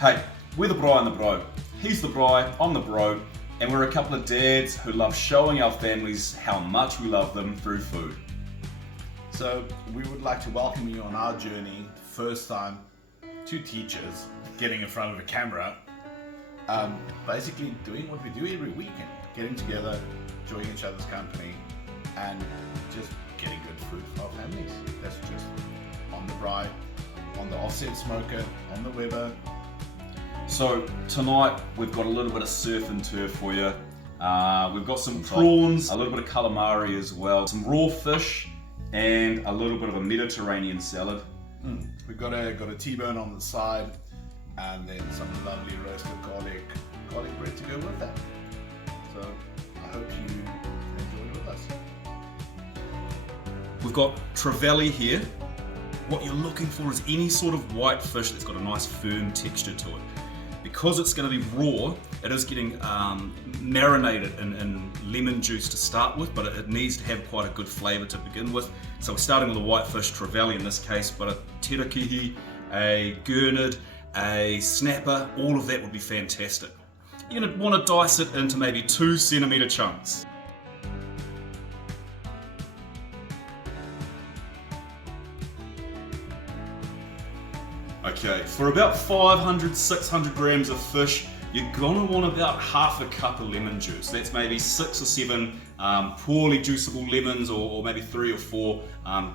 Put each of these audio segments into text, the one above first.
Hey, we're the Braai and the Bro. He's the Braai, I'm the Bro, and we're a couple of dads who love showing our families how much we love them through food. So we would like to welcome you on our journey, first time, two teachers getting in front of a camera, basically doing what we do every weekend, getting together, enjoying each other's company, and just getting good food for our families. That's just on the Braai, on the offset smoker, on the Weber. So tonight we've got a little bit of surf and turf for you. We've got some prawns, a little bit of calamari as well, some raw fish, and a little bit of a Mediterranean salad. We've got a T-bone on the side, and then some lovely roasted garlic bread to go with that. So I hope you enjoy it with us. We've got trevally here. What you're looking for is any sort of white fish that's got a nice firm texture to it. Because it's going to be raw, it is getting marinated in lemon juice to start with, but it needs to have quite a good flavour to begin with. So we're starting with a whitefish trevally in this case, but a terakihi, a gurnard, a snapper, all of that would be fantastic. You're going to want to dice it into maybe 2 centimetre chunks. Okay, for about 500, 600 grams of fish, you're gonna want about half a cup of lemon juice. That's maybe 6 or 7 poorly juiceable lemons, or maybe 3 or 4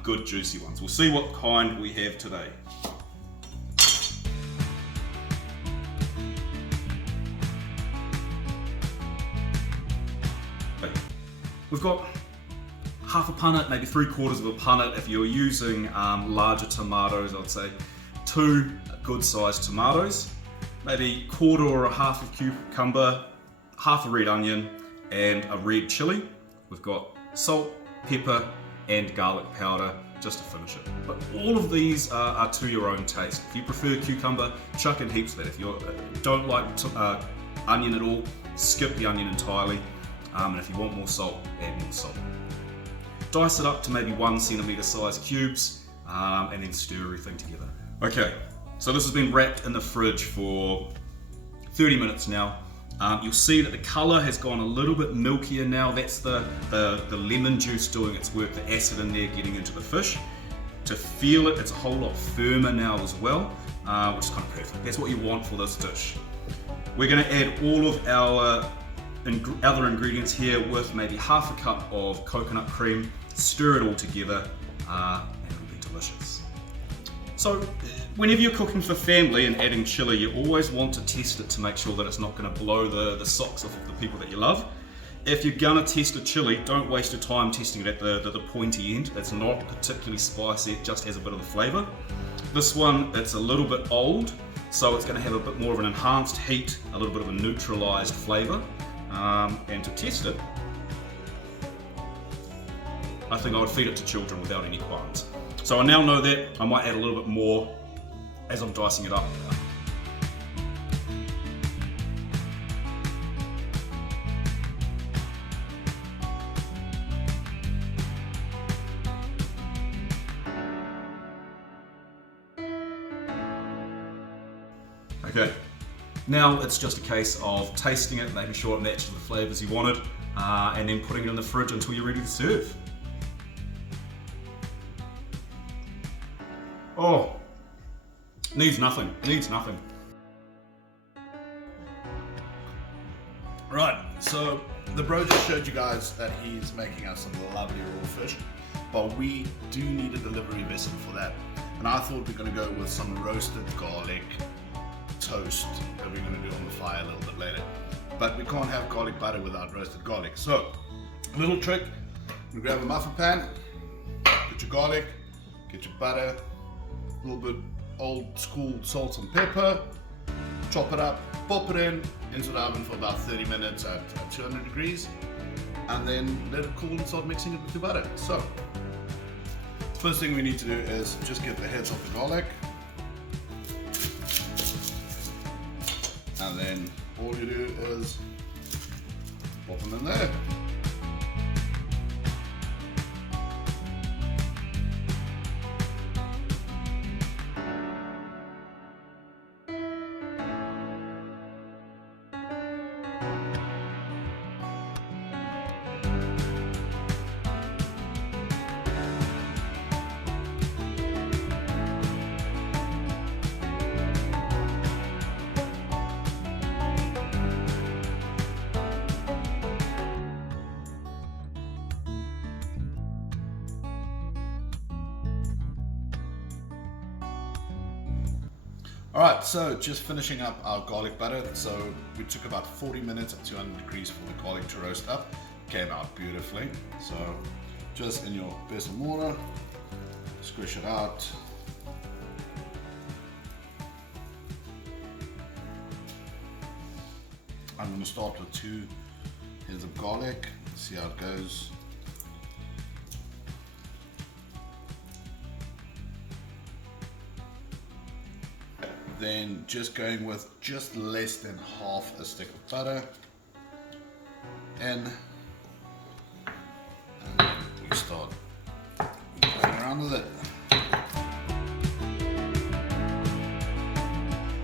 good juicy ones. We'll see what kind we have today. We've got half a punnet, maybe 3/4 of a punnet. If you're using larger tomatoes, I'd say 2 good sized tomatoes, maybe 1/4 or a half of cucumber, half a red onion, and a red chilli. We've got salt, pepper, and garlic powder just to finish it. But all of these are to your own taste. If you prefer cucumber, chuck in heaps of that. If you don't like onion at all, skip the onion entirely. And if you want more salt, add more salt. Dice it up to maybe 1 centimetre size cubes, and then stir everything together. Okay, so this has been wrapped in the fridge for 30 minutes now. You'll see that the colour has gone a little bit milkier now. That's the lemon juice doing its work, the acid in there getting into the fish. To feel it, it's a whole lot firmer now as well, which is kind of perfect. That's what you want for this dish. We're going to add all of our other ingredients here with maybe half a cup of coconut cream, stir it all together, and it'll be delicious. So whenever you're cooking for family and adding chili, you always want to test it to make sure that it's not going to blow the socks off of the people that you love. If you're going to test a chili, don't waste your time testing it at the pointy end. It's not particularly spicy, it just has a bit of the flavour. This one, it's a little bit old, so it's going to have a bit more of an enhanced heat, a little bit of a neutralised flavour. And to test it, I think I would feed it to children without any qualms. So I now know that. I might add a little bit more as I'm dicing it up. Okay, now it's just a case of tasting it, making sure it matches the flavours you wanted, and then putting it in the fridge until you're ready to serve. Oh, needs nothing. Right, so the bro just showed you guys that he's making us some lovely raw fish, but we do need a delivery vessel for that. And I thought we're going to go with some roasted garlic toast that we're going to do on the fire a little bit later. But we can't have garlic butter without roasted garlic. So, a little trick, you grab a muffin pan, get your garlic, get your butter, a little bit old school salt and pepper, chop it up, pop it into the oven for about 30 minutes at 200 degrees, and then let it cool and start mixing it with your butter. So, first thing we need to do is just get the heads off the garlic, and then all you do is pop them in there. Alright, so just finishing up our garlic butter. So we took about 40 minutes at 200 degrees for the garlic to roast up. Came out beautifully. So just in your pestle mortar, squish it out. I'm going to start with 2 heads of garlic, see how it goes. Then just going with just less than half a stick of butter. And we start playing around with it.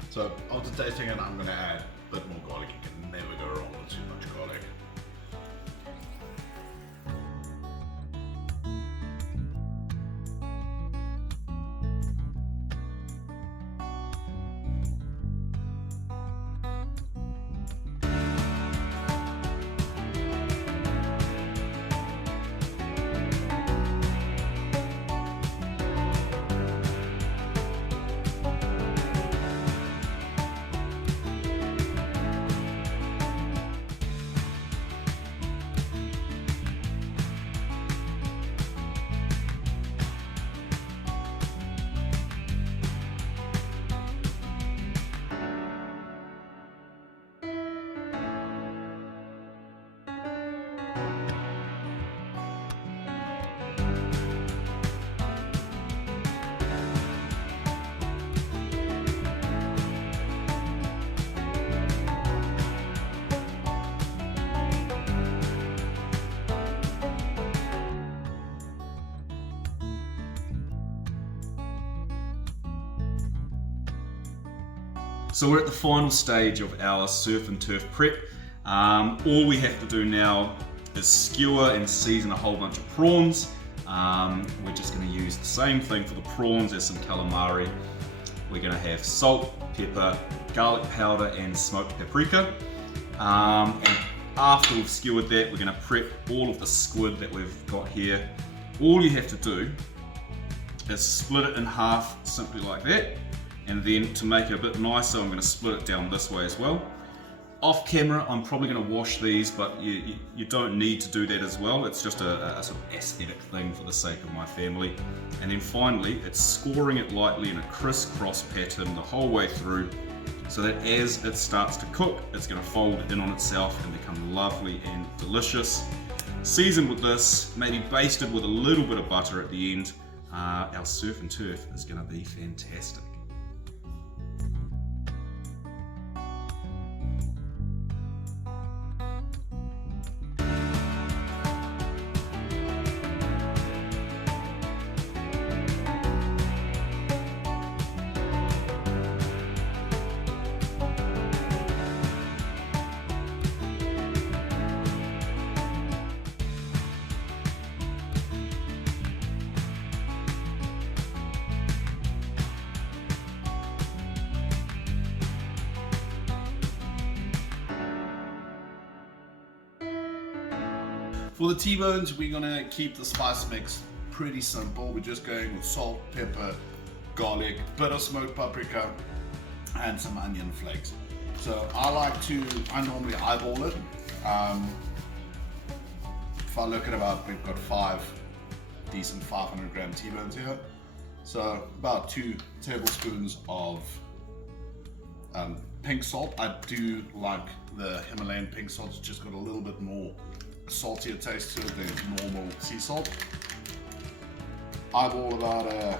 So after tasting it, I'm going to add a bit more garlic. You can never go wrong with too much garlic. So we're at the final stage of our surf and turf prep. All we have to do now is skewer and season a whole bunch of prawns. We're just going to use the same thing for the prawns as some calamari. We're going to have salt, pepper, garlic powder and smoked paprika. And after we've skewered that, we're going to prep all of the squid that we've got here. All you have to do is split it in half, simply like that. And then to make it a bit nicer, I'm going to split it down this way as well. Off camera, I'm probably going to wash these, but you don't need to do that as well. It's just a sort of aesthetic thing for the sake of my family. And then finally, it's scoring it lightly in a crisscross pattern the whole way through, so that as it starts to cook, it's going to fold in on itself and become lovely and delicious. Seasoned with this, maybe basted with a little bit of butter at the end, our surf and turf is going to be fantastic. For the T-bones, we're gonna keep the spice mix pretty simple. We're just going with salt, pepper, garlic, bit of smoked paprika, and some onion flakes. So I normally eyeball it. If I look at we've got 5 decent 500 gram T-bones here. So about 2 tablespoons of pink salt. I do like the Himalayan pink salt. It's just got a little bit more saltier taste to it than normal sea salt. Eyeball about a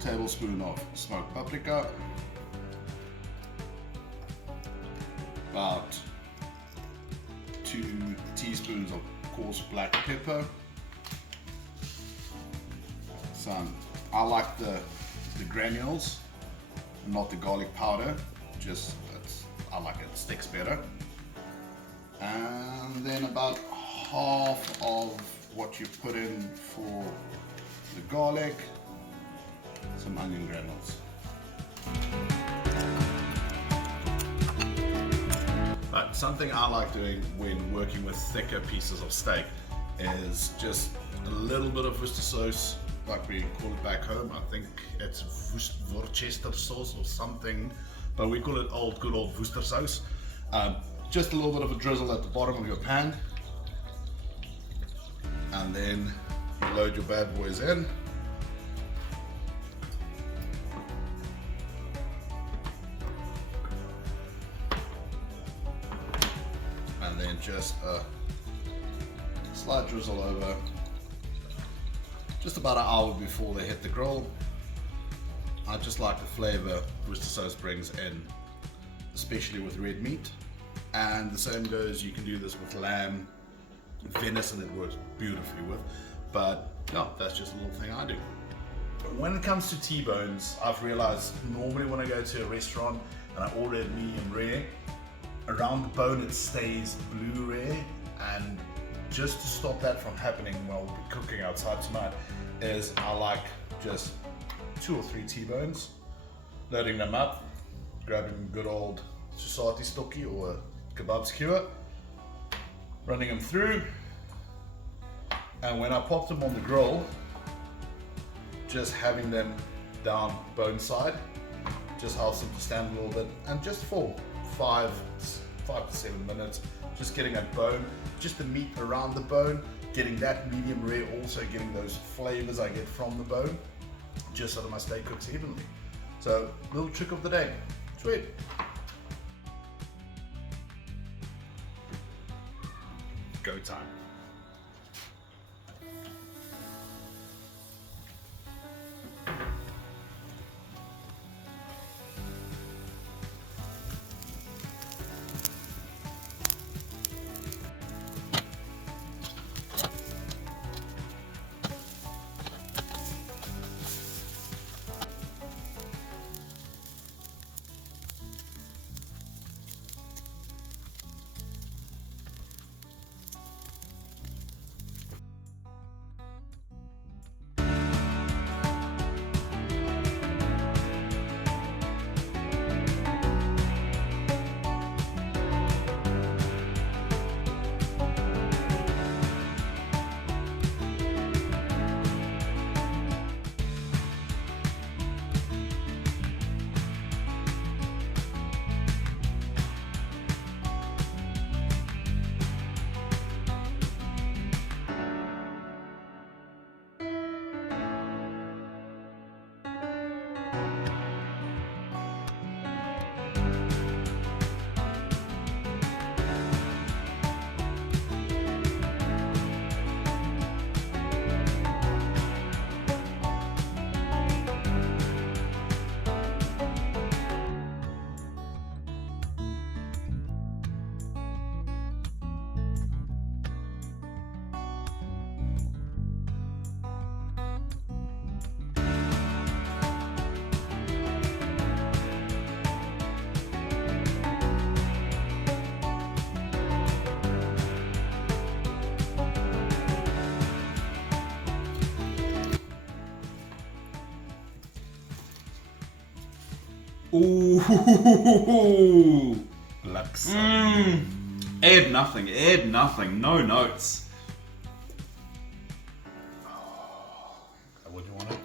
tablespoon of smoked paprika, about 2 teaspoons of coarse black pepper. I like the granules, not the garlic powder. I like it sticks better. And then about half of what you put in for the garlic, some onion granules. But something I like doing when working with thicker pieces of steak is just a little bit of Worcester sauce, like we call it back home. I think it's Worcester sauce or something, but we call it good old Worcester sauce. Just a little bit of a drizzle at the bottom of your pan, and then you load your bad boys in. And then just a slight drizzle over, just about an hour before they hit the grill. I just like the flavor Worcester sauce brings in, especially with red meat. And the same goes, you can do this with lamb, venison, it works beautifully with. But no, that's just a little thing I do. When it comes to T-bones, I've realized normally when I go to a restaurant and I order medium rare, around the bone it stays blue rare, and just to stop that from happening while we'll be cooking outside tonight is I like just 2 or 3 T-bones, loading them up, grabbing a good old susati stokkie or a kebab skewer, running them through, and when I pop them on the grill, just having them down bone side just helps them to stand a little bit, and just for 5 to 7 minutes, just getting that bone, just the meat around the bone, getting that medium rare, also getting those flavors I get from the bone, just so that my steak cooks evenly. So, little trick of the day. Sweet. Go time. Ooh. Lux. Add nothing, no notes. What do you want it?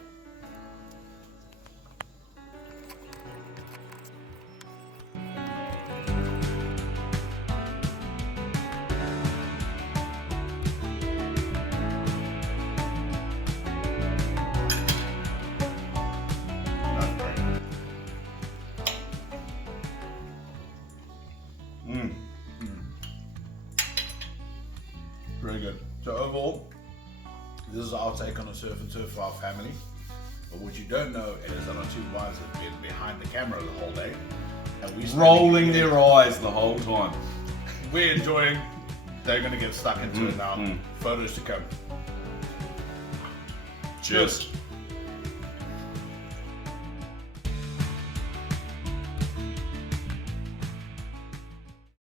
Very good. So overall, this is our take on a surf and turf for our family. But what you don't know is that our 2 wives have been behind the camera the whole day, and we Rolling their eyes the whole time. We're enjoying. They're going to get stuck into it now. Photos to come. Cheers.